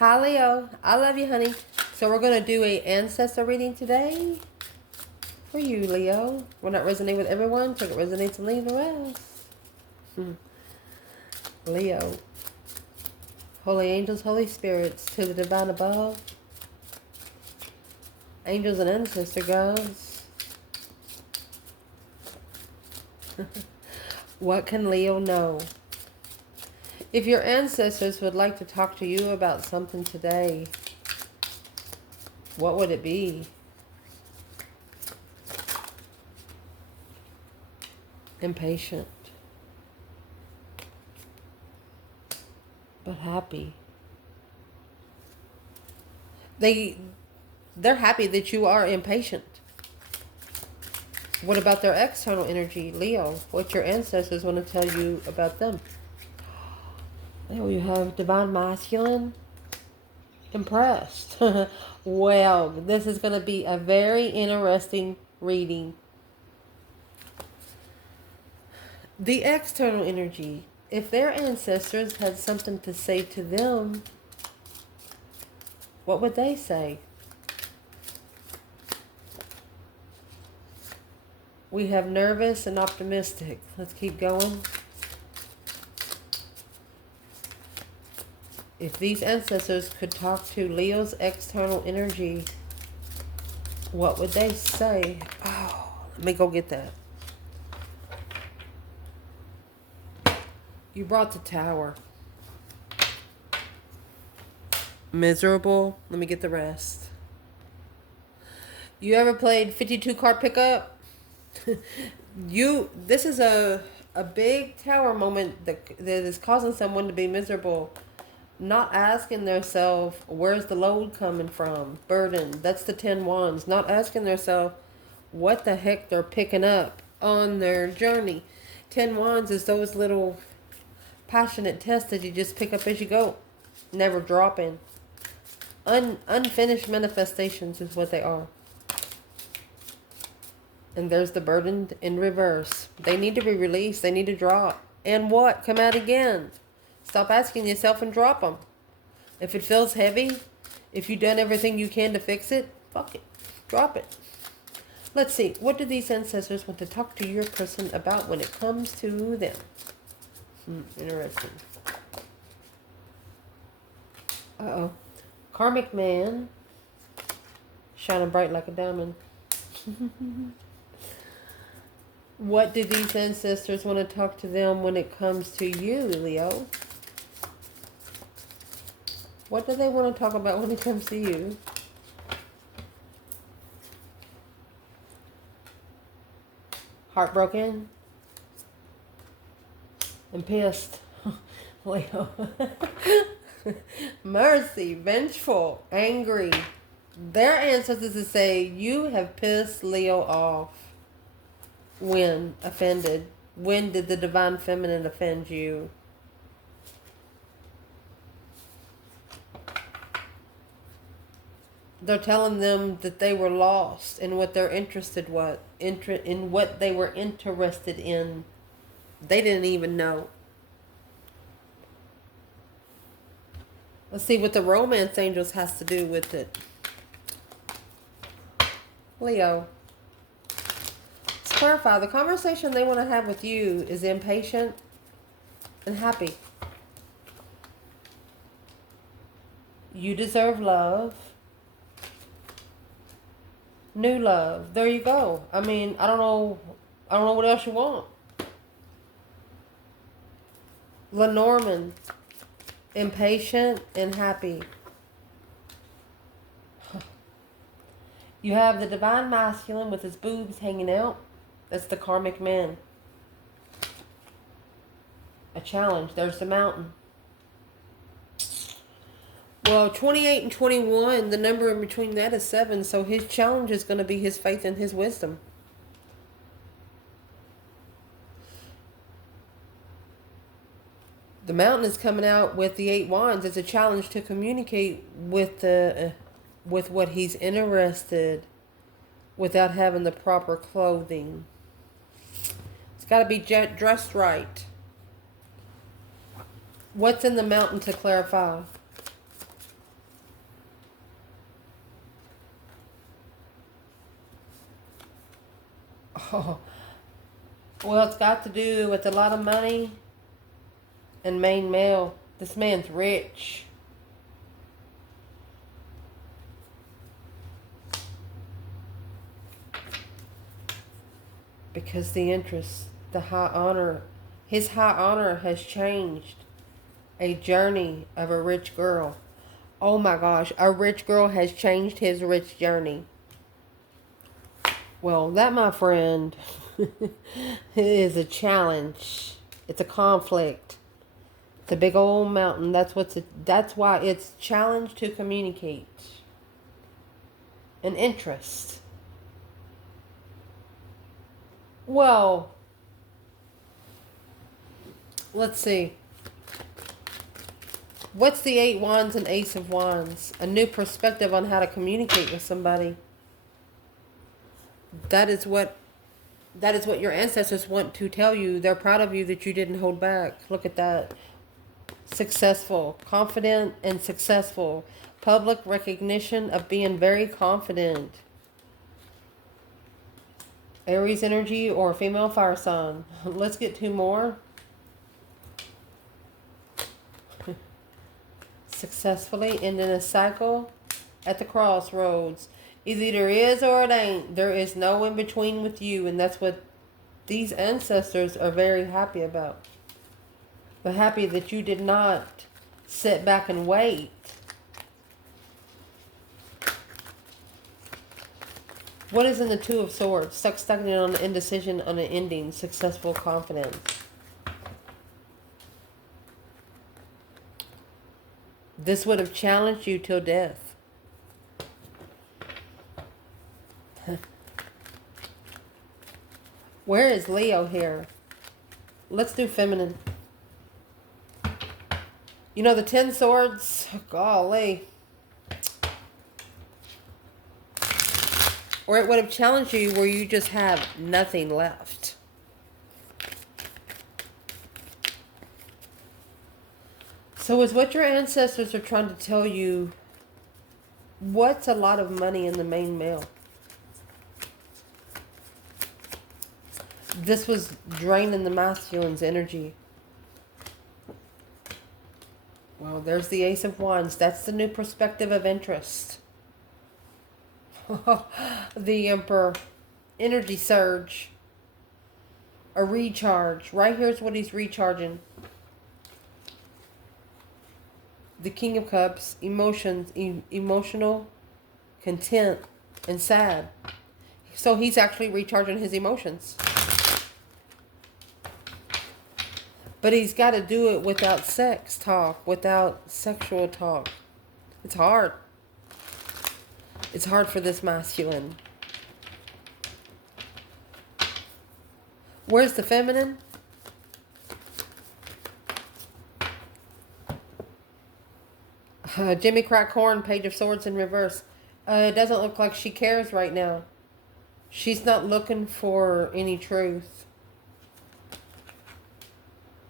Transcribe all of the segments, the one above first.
Hi, Leo. I love you, honey. So we're going to do a ancestor reading today for you, Leo. Will not resonate with everyone. Till it resonates and leave the rest. Leo. Holy angels, holy spirits, to the divine above. Angels and ancestor gods. What can Leo know? If your ancestors would like to talk to you about something today, what would it be? Impatient, but happy. They're happy that you are impatient. What about their external energy, Leo? What your ancestors want to tell you about them? Leo, you have divine masculine. Impressed. Well, this is going to be a very interesting reading. The external energy. If their ancestors had something to say to them, what would they say? We have nervous and optimistic. Let's keep going. If these ancestors could talk to Leo's external energy, what would they say? Oh, let me go get that. You brought the Tower. Miserable. Let me get the rest. You ever played 52 card pickup? This is a big Tower moment that is causing someone to be miserable. Not asking themselves, where's the load coming from? Burden. That's the 10 wands. Not asking themselves what the heck they're picking up on their journey. 10 wands is those little passionate tests that you just pick up as you go. Never dropping. Unfinished manifestations is what they are. And there's the burden in reverse. They need to be released. They need to drop. And what? Come out again. Stop asking yourself and drop them. If it feels heavy, if you've done everything you can to fix it, fuck it. Drop it. Let's see. What do these ancestors want to talk to your person about when it comes to them? Interesting. Uh-oh. Karmic man. Shining bright like a diamond. What do these ancestors want to talk to them when it comes to you, Leo? What do they want to talk about when it comes to you? Heartbroken? And pissed. Leo. Mercy, vengeful, angry. Their ancestors say you have pissed Leo off. When? Offended. When did the divine feminine offend you? They're telling them that they were lost in what they're interested in what they were interested in. They didn't even know. Let's see what the romance angels has to do with it. Leo. Let's clarify. The conversation they want to have with you is impatient and happy. You deserve love. New love. There you go. I mean, I don't know what else you want. Lenormand. Impatient and happy. You have the divine masculine with his boobs hanging out. That's the karmic man. A challenge. There's the mountain. Well, 28 and 21, the number in between that is 7. So his challenge is going to be his faith and his wisdom. The mountain is coming out with the 8 wands. It's a challenge to communicate with what he's interested without having the proper clothing. It's got to be dressed right. What's in the mountain to clarify? Oh, well, it's got to do with a lot of money and main male. This man's rich. Because the interest, the high honor, his high honor has changed a journey of a rich girl. Oh my gosh, a rich girl has changed his rich journey. Well, that, my friend, is a challenge. It's a conflict. It's a big old mountain. That's why it's challenge to communicate. An interest. Well, let's see. What's the 8 Wands and Ace of Wands? A new perspective on how to communicate with somebody. That is what your ancestors want to tell you. They're proud of you that you didn't hold back. Look at that. Successful, confident and successful. Public recognition of being very confident. Aries energy or female fire sign. Let's get 2 more. Successfully ending a cycle at the crossroads. Either there is or it ain't. There is no in between with you, and that's what these ancestors are very happy about. They're happy that you did not sit back and wait. What is in the 2 of Swords? Stuck in on indecision, on an ending, successful confidence. This would have challenged you till death. Where is Leo here? Let's do feminine. You know the 10 swords? Golly. Or it would have challenged you where you just have nothing left. So is what your ancestors are trying to tell you, what's a lot of money in the main male? This was draining the masculine's energy. Well, there's the Ace of Wands. That's the new perspective of interest. The Emperor. Energy surge. A recharge. Right here's what he's recharging. The King of Cups, emotions, emotional, content, and sad. So he's actually recharging his emotions. But he's got to do it without sex talk, without sexual talk. It's hard. It's hard for this masculine. Where's the feminine? Jimmy Crack Corn, Page of Swords in reverse. It doesn't look like she cares right now. She's not looking for any truth.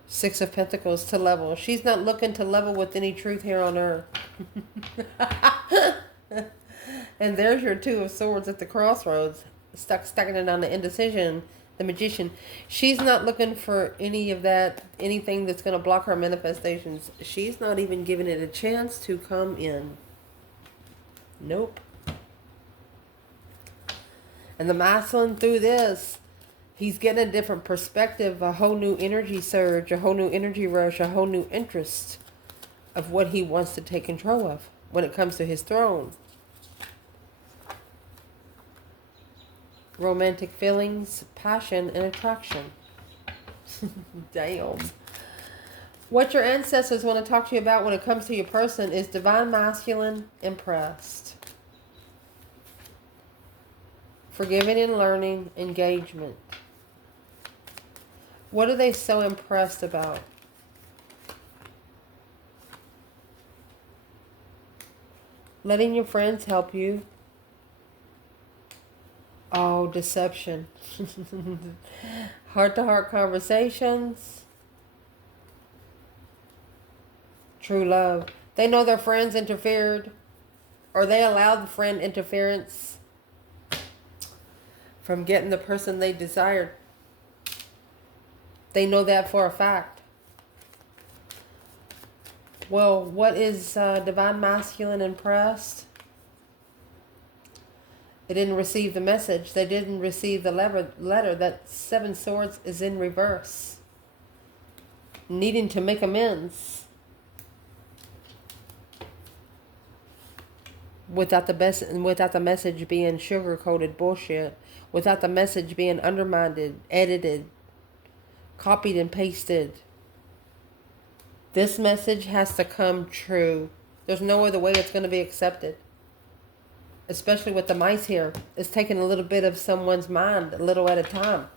6 of Pentacles to level. She's not looking to level with any truth here on earth. And there's your 2 of Swords at the crossroads. Stacking it on the indecision. The Magician. She's not looking for any of that, anything that's going to block her manifestations. She's not even giving it a chance to come in. Nope. And the masculine through this, he's getting a different perspective, a whole new energy surge, a whole new energy rush, a whole new interest of what he wants to take control of when it comes to his throne. Romantic feelings, passion, and attraction. Damn. What your ancestors want to talk to you about when it comes to your person is divine masculine, impressed. Forgiving and learning, engagement. What are they so impressed about? Letting your friends help you. Oh, deception. Heart-to-heart conversations. True love. They know their friends interfered, or they allowed the friend interference. from getting the person they desired. They know that for a fact. Well, what is Divine Masculine impressed? They didn't receive the message. They didn't receive the letter. That Seven Swords is in reverse. Needing to make amends. Without the message being sugar-coated bullshit. Without the message being undermined, edited, copied and pasted. This message has to come true. There's no other way it's going to be accepted. Especially with the mice here. It's taking a little bit of someone's mind, a little at a time.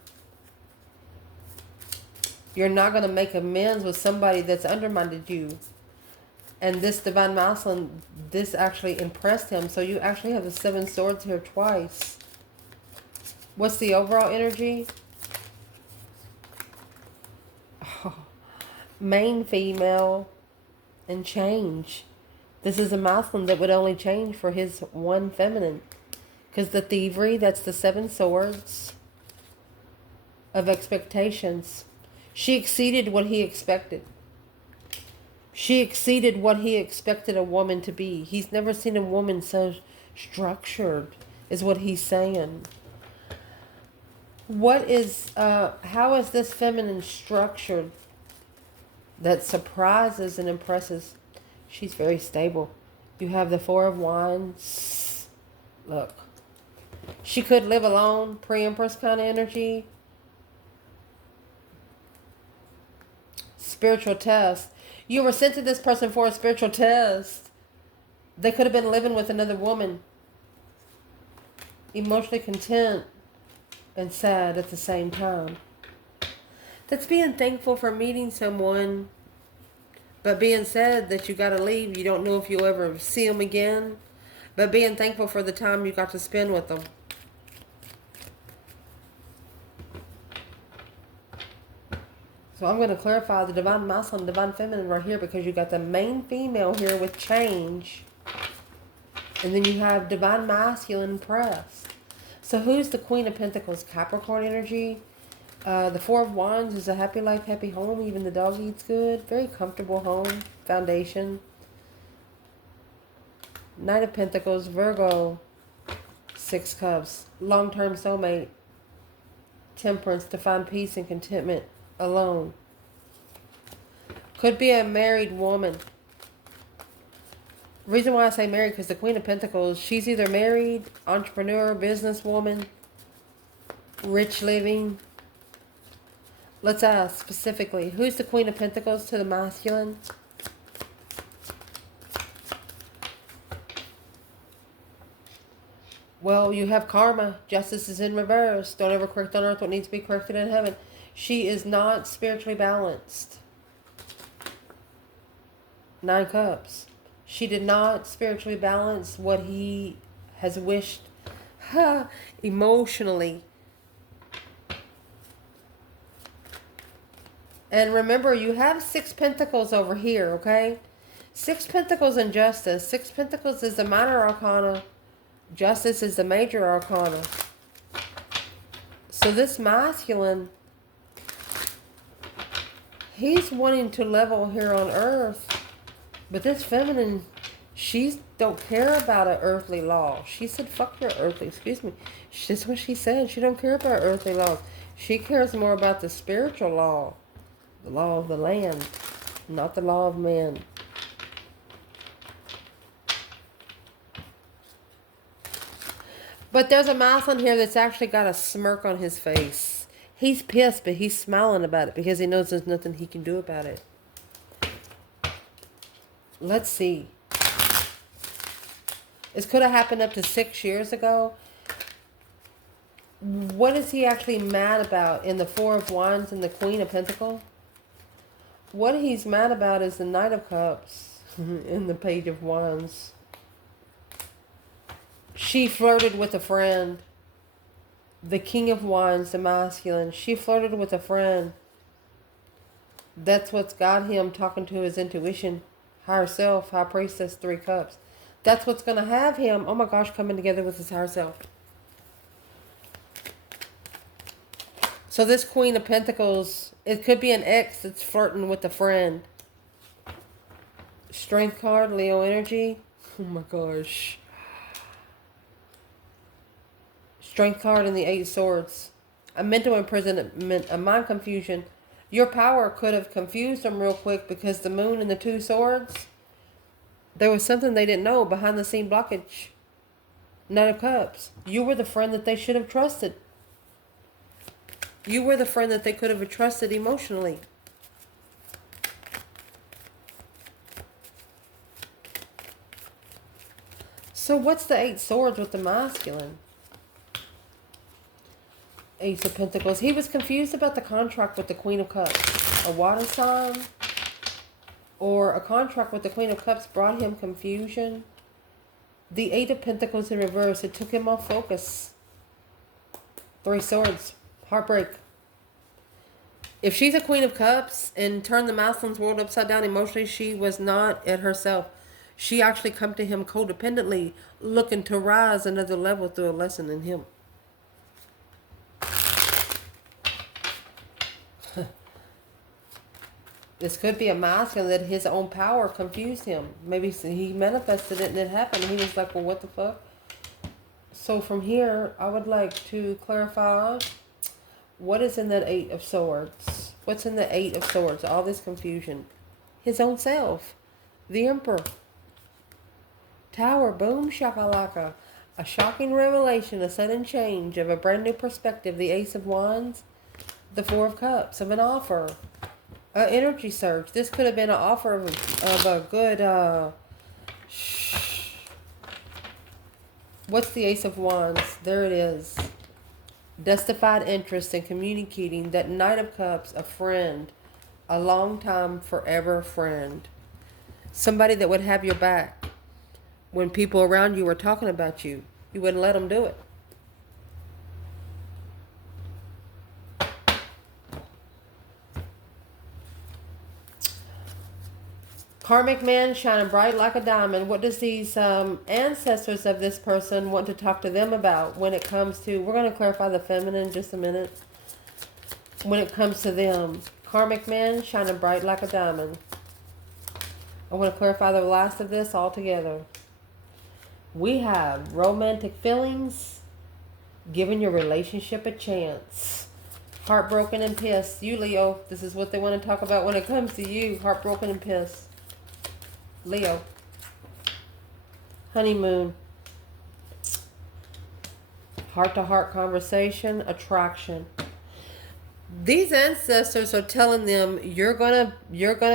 You're not going to make amends with somebody that's undermined you. And this Divine Masculine, this actually impressed him. So you actually have the Seven Swords here twice. What's the overall energy? Oh, main female and change. This is a masculine that would only change for his one feminine. Because the thievery, that's the Seven Swords of expectations. She exceeded what he expected. She exceeded what he expected a woman to be. He's never seen a woman so structured, is what he's saying. What is, how is this feminine structured that surprises and impresses? She's very stable. You have the Four of Wands. Look. She could live alone, pre-empress kind of energy. Spiritual test. You were sent to this person for a spiritual test. They could have been living with another woman. Emotionally content and sad at the same time. That's being thankful for meeting someone, but being sad that you got to leave. You don't know if you'll ever see them again, but being thankful for the time you got to spend with them. So I'm going to clarify the Divine Masculine, Divine Feminine right here, because you got the main female here with change. And then you have Divine Masculine pressed. So who's the Queen of Pentacles? Capricorn energy. The Four of Wands is a happy life, happy home. Even the dog eats good. Very comfortable home. Foundation. Knight of Pentacles, Virgo. Six Cups. Long-term soulmate. Temperance, to find peace and contentment alone. Could be a married woman. Reason why I say married, because the Queen of Pentacles, she's either married, entrepreneur, businesswoman, rich living. Let's ask specifically, who's the Queen of Pentacles to the masculine? Well, you have karma. Justice is in reverse. Don't ever correct on earth what needs to be corrected in heaven. She is not spiritually balanced. 9 Cups. She did not spiritually balance what he has wished emotionally. And remember, you have 6 Pentacles over here, okay? 6 Pentacles in Justice. 6 Pentacles is the minor arcana. Justice is the major arcana. So this masculine, he's wanting to level here on earth. But this feminine, she don't care about an earthly law. She said, fuck your earthly, excuse me. That's what she said. She don't care about earthly laws. She cares more about the spiritual law. The law of the land. Not the law of man. But there's a masculine here that's actually got a smirk on his face. He's pissed, but he's smiling about it because he knows there's nothing he can do about it. Let's see. This could have happened up to 6 years ago. What is he actually mad about in the Four of Wands and the Queen of Pentacles? What he's mad about is the Knight of Cups and the Page of Wands. She flirted with a friend. The King of Wands, the masculine. She flirted with a friend. That's what's got him talking to his intuition. Higher self, high priestess, 3 cups. That's what's going to have him, oh my gosh, coming together with his higher self. So this Queen of Pentacles, it could be an ex that's flirting with a friend. Strength card, Leo energy. Oh my gosh. Strength card and the 8 swords. A mental imprisonment, a mind confusion. Your power could have confused them real quick because the moon and the 2 swords, there was something they didn't know, behind the scene blockage. Knight of Cups. You were the friend that they should have trusted. You were the friend that they could have trusted emotionally. So what's the 8 swords with the masculine? Ace of Pentacles. He was confused about the contract with the Queen of Cups. A water sign or a contract with the Queen of Cups brought him confusion. The 8 of Pentacles in reverse. It took him off focus. 3 swords. Heartbreak. If she's a Queen of Cups and turned the masculine's world upside down emotionally, she was not at herself. She actually come to him codependently, looking to rise another level through a lesson in him. This could be a masculine that his own power confused him. Maybe he manifested it and it happened. He was like, well, what the fuck? So from here, I would like to clarify what is in that 8 of Swords. What's in the 8 of Swords? All this confusion. His own self. The Emperor. Tower. Boom shakalaka. A shocking revelation. A sudden change of a brand new perspective. The Ace of Wands. The 4 of Cups. Of an offer. An energy surge. This could have been an offer of a good... What's the Ace of Wands? There it is. Justified interest in communicating. That Knight of Cups. A friend. A long time, forever friend. Somebody that would have your back. When people around you were talking about you, you wouldn't let them do it. Karmic man shining bright like a diamond. What does these ancestors of this person want to talk to them about when it comes to... We're going to clarify the feminine in just a minute. When it comes to them. Karmic man shining bright like a diamond. I want to clarify the last of this altogether. We have romantic feelings. Giving your relationship a chance. Heartbroken and pissed. You, Leo, this is what they want to talk about when it comes to you. Heartbroken and pissed. Leo. Honeymoon. Heart-to-heart conversation. Attraction. These ancestors are telling them you're gonna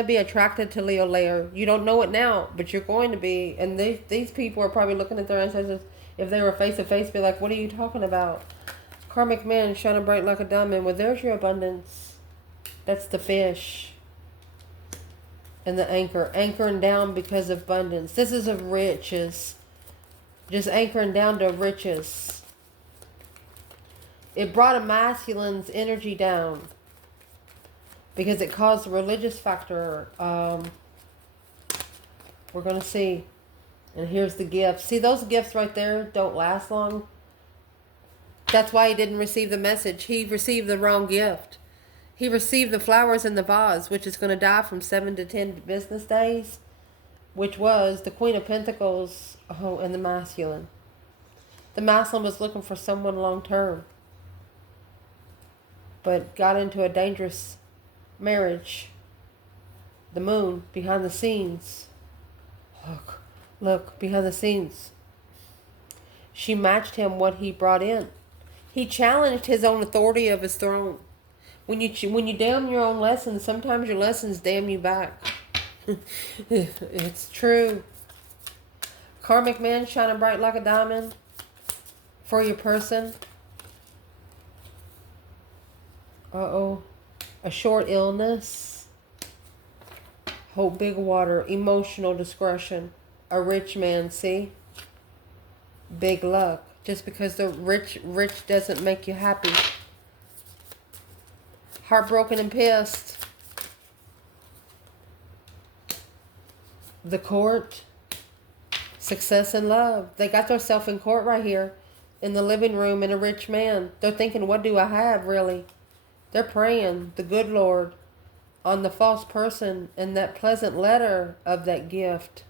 be attracted to Leo later. You don't know it now, but you're going to be. And these people are probably looking at their ancestors. If they were face to face, be like, "What are you talking about?" Karmic man shining bright like a diamond. Well, there's your abundance. That's the fish. And the anchor. Anchoring down because of abundance. This is of riches. Just anchoring down to riches. It brought a masculine's energy down. Because it caused a religious factor. We're going to see. And here's the gifts. See, those gifts right there don't last long. That's why he didn't receive the message. He received the wrong gift. He received the flowers in the vase, which is going to die from 7 to 10 business days, which was the Queen of Pentacles, and the masculine. The masculine was looking for someone long term, but got into a dangerous marriage. The moon, behind the scenes. Look, behind the scenes. She matched him what he brought in. He challenged his own authority of his throne. When you damn your own lessons, sometimes your lessons damn you back. It's true. Karmic man shining bright like a diamond for your person. Uh-oh. A short illness. Hope big water. Emotional discretion. A rich man, see? Big luck. Just because the rich doesn't make you happy. Heartbroken and pissed. The court. Success and love. They got themselves in court right here. In the living room in a rich man. They're thinking, what do I have really? They're praying the good Lord on the false person and that pleasant letter of that gift.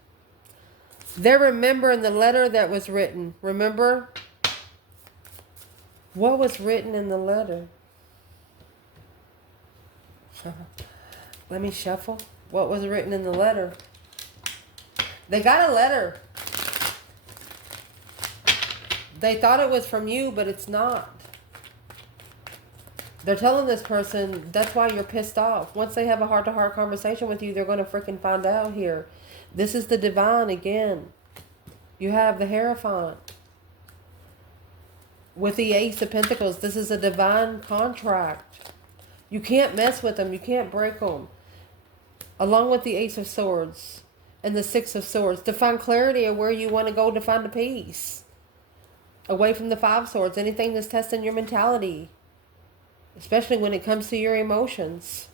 They're remembering the letter that was written. Remember? What was written in the letter? Let me shuffle. What was written in the letter? They got a letter. They thought it was from you, but it's not. They're telling this person, that's why you're pissed off. Once they have a heart-to-heart conversation with you, they're going to freaking find out here. This is the divine again. You have the Hierophant. With the Ace of Pentacles, this is a divine contract. You can't mess with them. You can't break them. Along with the Ace of Swords and the Six of Swords. To find clarity of where you want to go to find a peace. Away from the Five of Swords. Anything that's testing your mentality. Especially when it comes to your emotions.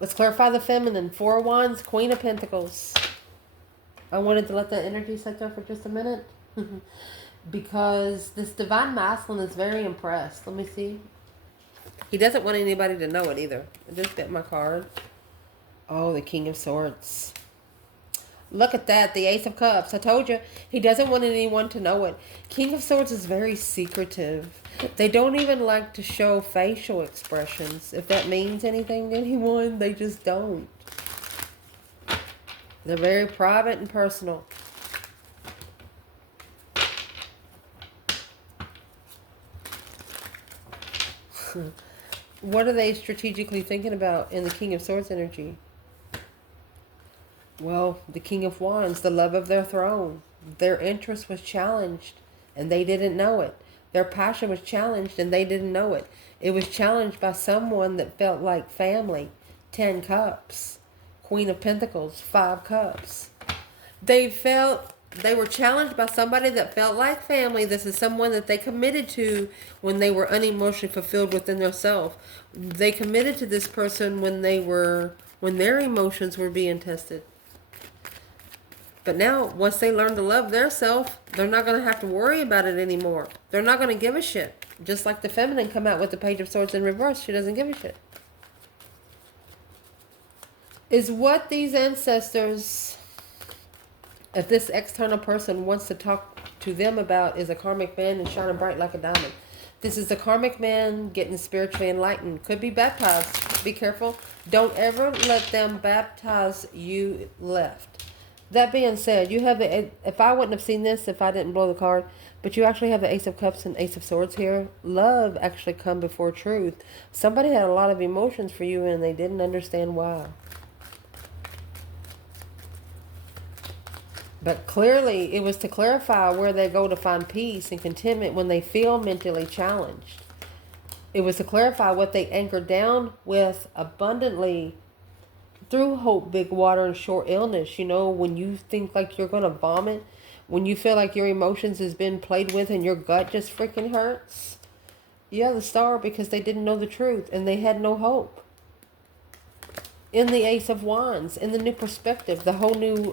Let's clarify the feminine. Four of Wands, Queen of Pentacles. I wanted to let that energy sit there for just a minute. Because this divine masculine is very impressed. Let me see. He doesn't want anybody to know it either. I just bit my card. Oh, the King of Swords. Look at that. The Ace of Cups. I told you. He doesn't want anyone to know it. King of Swords is very secretive. They don't even like to show facial expressions. If that means anything to anyone, they just don't. They're very private and personal. What are they strategically thinking about in the King of Swords energy? Well, the King of Wands, the love of their throne. Their interest was challenged and they didn't know it. Their passion was challenged and they didn't know it. It was challenged by someone that felt like family. 10 cups. Queen of Pentacles, 5 cups. They were challenged by somebody that felt like family. This is someone that they committed to when they were unemotionally fulfilled within themselves. They committed to this person when their emotions were being tested. But now, once they learn to love their self, they're not going to have to worry about it anymore. They're not going to give a shit. Just like the feminine come out with the Page of Swords in reverse. She doesn't give a shit. Is what these ancestors, if this external person wants to talk to them about, is a karmic man and shining bright like a diamond. This is a karmic man getting spiritually enlightened. Could be baptized. Be careful. Don't ever let them baptize you left. That being said, you have the, if I wouldn't have seen this if I didn't blow the card, but you actually have the Ace of Cups and Ace of Swords here. Love actually come before truth. Somebody had a lot of emotions for you and they didn't understand why. But clearly, it was to clarify where they go to find peace and contentment when they feel mentally challenged. It was to clarify what they anchored down with abundantly through hope, big water, and short illness. You know, when you think like you're going to vomit, when you feel like your emotions has been played with and your gut just freaking hurts. Yeah, the Star, because they didn't know the truth and they had no hope. In the Ace of Wands, in the new perspective, the whole new...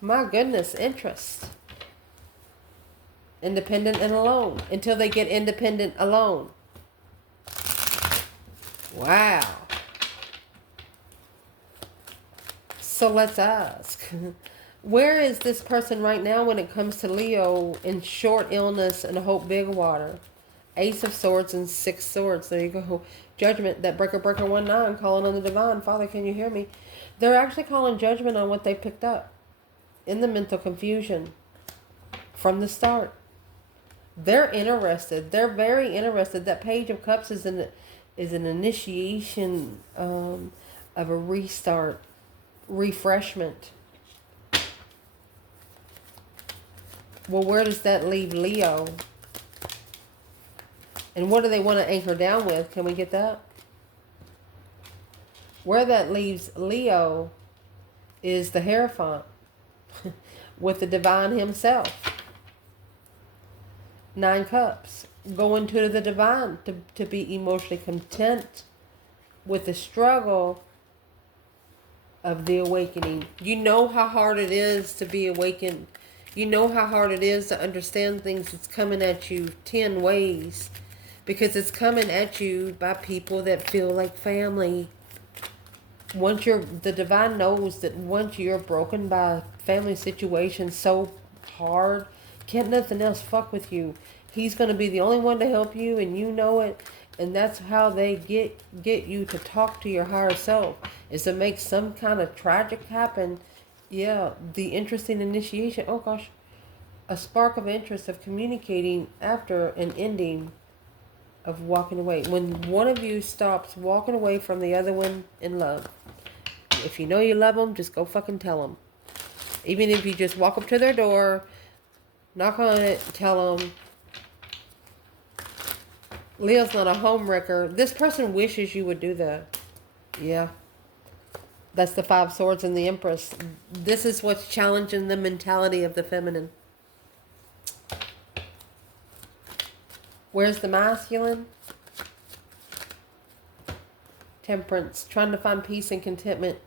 my goodness, interest. Independent and alone. Until they get independent alone. Wow. So let's ask. Where is this person right now when it comes to Leo in short illness and hope big water? Ace of Swords and 6 swords. There you go. Judgment. That breaker 19 calling on the divine. Father, can you hear me? They're actually calling judgment on what they picked up. In the mental confusion from the start. They're interested. They're very interested. That Page of Cups is an initiation of a restart, refreshment. Well, where does that leave Leo? And what do they want to anchor down with? Can we get that? Where that leaves Leo is the Hierophant. With the divine himself. 9 cups. Going to the divine to be emotionally content with the struggle of the awakening. You know how hard it is to be awakened. You know how hard it is to understand things. It's coming at you 10 ways. Because it's coming at you by people that feel like family. The divine knows that once you're broken by family situations so hard, can't nothing else fuck with you. He's going to be the only one to help you, and you know it. And that's how they get you to talk to your higher self, is to make some kind of tragic happen. Yeah, the interesting initiation. Oh gosh. A spark of interest of communicating after an ending of walking away. When one of you stops walking away from the other one in love. If you know you love them, just go fucking tell them. Even if you just walk up to their door, knock on it, tell them. Leo's not a home wrecker. This person wishes you would do that. Yeah. That's the 5 swords and the Empress. This is what's challenging the mentality of the feminine. Where's the masculine? Temperance. Trying to find peace and contentment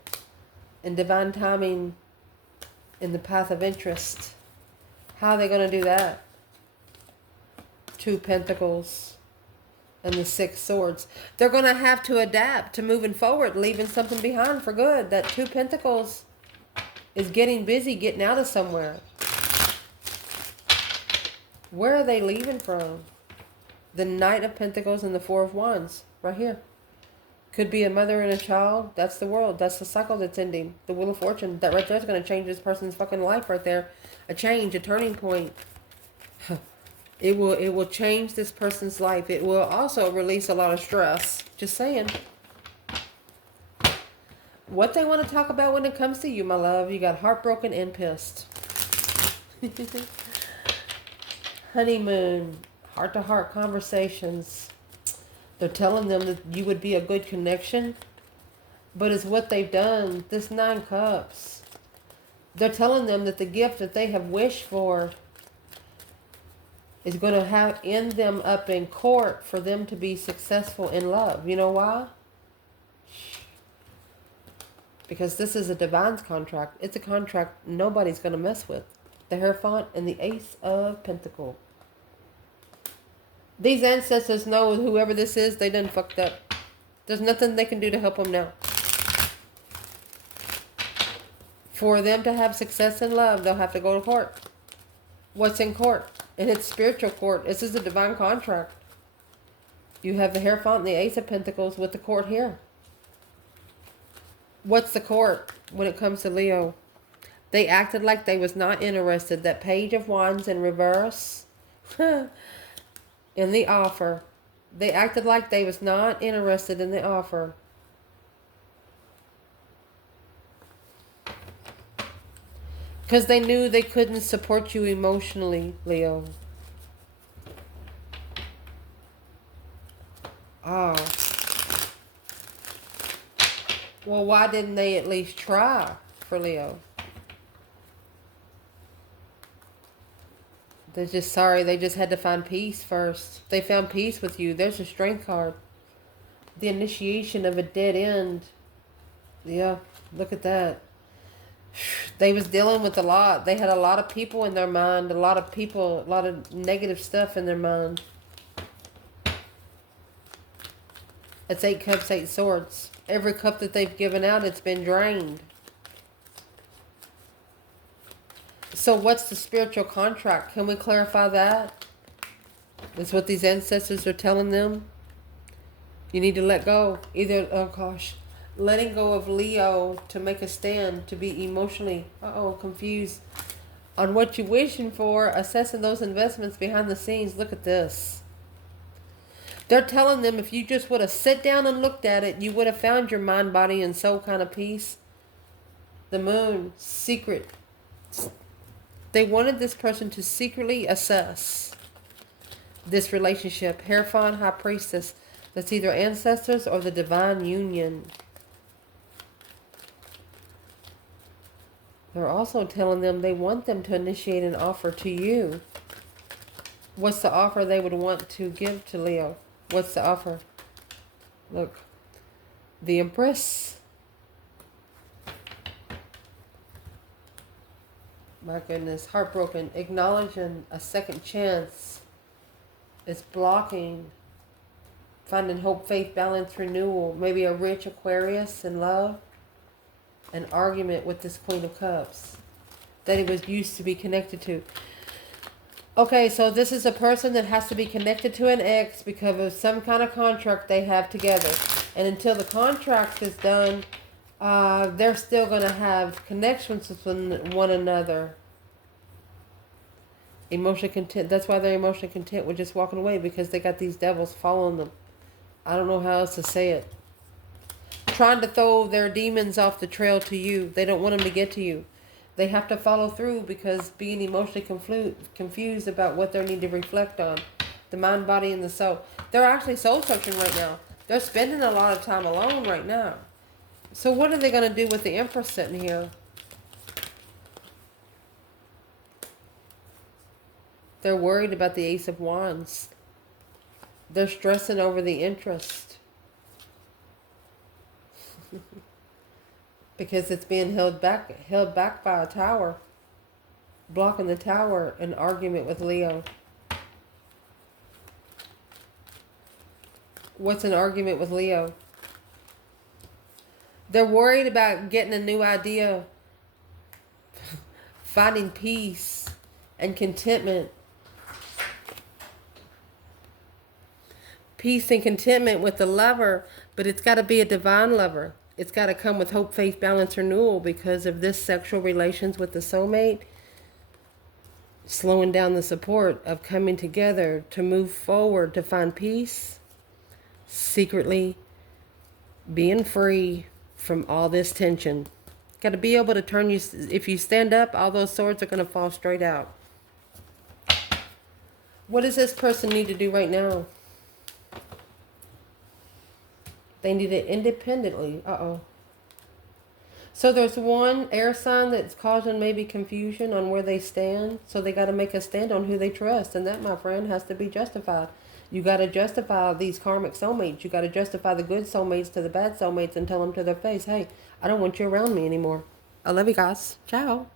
and divine timing in the path of interest. How are they going to do that? 2 Pentacles and the 6 Swords. They're going to have to adapt to moving forward, leaving something behind for good. That 2 Pentacles is getting busy, getting out of somewhere. Where are they leaving from? The Knight of Pentacles and the 4 of Wands. Right here. Could be a mother and a child. That's the world. That's the cycle that's ending. The Wheel of Fortune. That right there is going to change this person's fucking life right there. A change, a turning point. It will change this person's life. It will also release a lot of stress. Just saying. What they want to talk about when it comes to you, my love. You got heartbroken and pissed. Honeymoon. Heart-to-heart conversations. They're telling them that you would be a good connection. But it's what they've done. This 9 Cups. They're telling them that the gift that they have wished for is going to end them up in court for them to be successful in love. You know why? Because this is a divine's contract. It's a contract nobody's going to mess with. The Hierophant and the Ace of Pentacles. These ancestors know whoever this is, they done fucked up. There's nothing they can do to help them now. For them to have success in love, they'll have to go to court. What's in court? And it's spiritual court. This is a divine contract. You have the Hierophant and the Ace of Pentacles with the court here. What's the court when it comes to Leo? They acted like they was not interested. That Page of Wands in reverse. In the offer. They acted like they was not interested in the offer. Because they knew they couldn't support you emotionally, Leo. Oh. Well, why didn't they at least try for Leo? They're just sorry. They just had to find peace first. They found peace with you. There's a Strength card. The initiation of a dead end. Yeah, look at that. They was dealing with a lot. They had a lot of people in their mind. A lot of negative stuff in their mind. It's 8 Cups, 8 Swords. Every cup that they've given out, it's been drained. So what's the spiritual contract? Can we clarify that? That's what these ancestors are telling them. You need to let go. Either, oh gosh, letting go of Leo to make a stand, to be emotionally, confused on what you're wishing for, assessing those investments behind the scenes. Look at this. They're telling them if you just would have sat down and looked at it, you would have found your mind, body, and soul kind of peace. The Moon, secret. They wanted this person to secretly assess this relationship. Hierophant, High Priestess. That's either ancestors or the divine union. They're also telling them they want them to initiate an offer to you. What's the offer they would want to give to Leo? What's the offer? Look. The Empress. My goodness, heartbroken. Acknowledging a second chance is blocking. Finding hope, faith, balance, renewal. Maybe a rich Aquarius in love. An argument with this Queen of Cups that he was used to be connected to. Okay, so this is a person that has to be connected to an ex because of some kind of contract they have together. And until the contract is done, they're still going to have connections with one another. Emotionally content. That's why they're emotionally content with just walking away, because they got these devils following them. I don't know how else to say it. Trying to throw their demons off the trail to you. They don't want them to get to you. They have to follow through because being emotionally confused about what they need to reflect on. The mind, body, and the soul. They're actually soul searching right now. They're spending a lot of time alone right now. So what are they going to do with the Empress sitting here? They're worried about the Ace of Wands. They're stressing over the interest. Because it's being held back by a tower. Blocking the tower, an argument with Leo. What's an argument with Leo? They're worried about getting a new idea. Finding peace and contentment. Peace and contentment with the lover, but it's got to be a divine lover. It's got to come with hope, faith, balance, renewal, because of this sexual relations with the soulmate. Slowing down the support of coming together to move forward, to find peace. Secretly being free from all this tension. Got to be able to turn you. If you stand up, all those swords are going to fall straight out. What does this person need to do right now? They need it independently. So there's one air sign that's causing maybe confusion on where they stand. So they got to make a stand on who they trust. And that, my friend, has to be justified. You got to justify these karmic soulmates. You got to justify the good soulmates to the bad soulmates and tell them to their face, hey, I don't want you around me anymore. I love you guys. Ciao.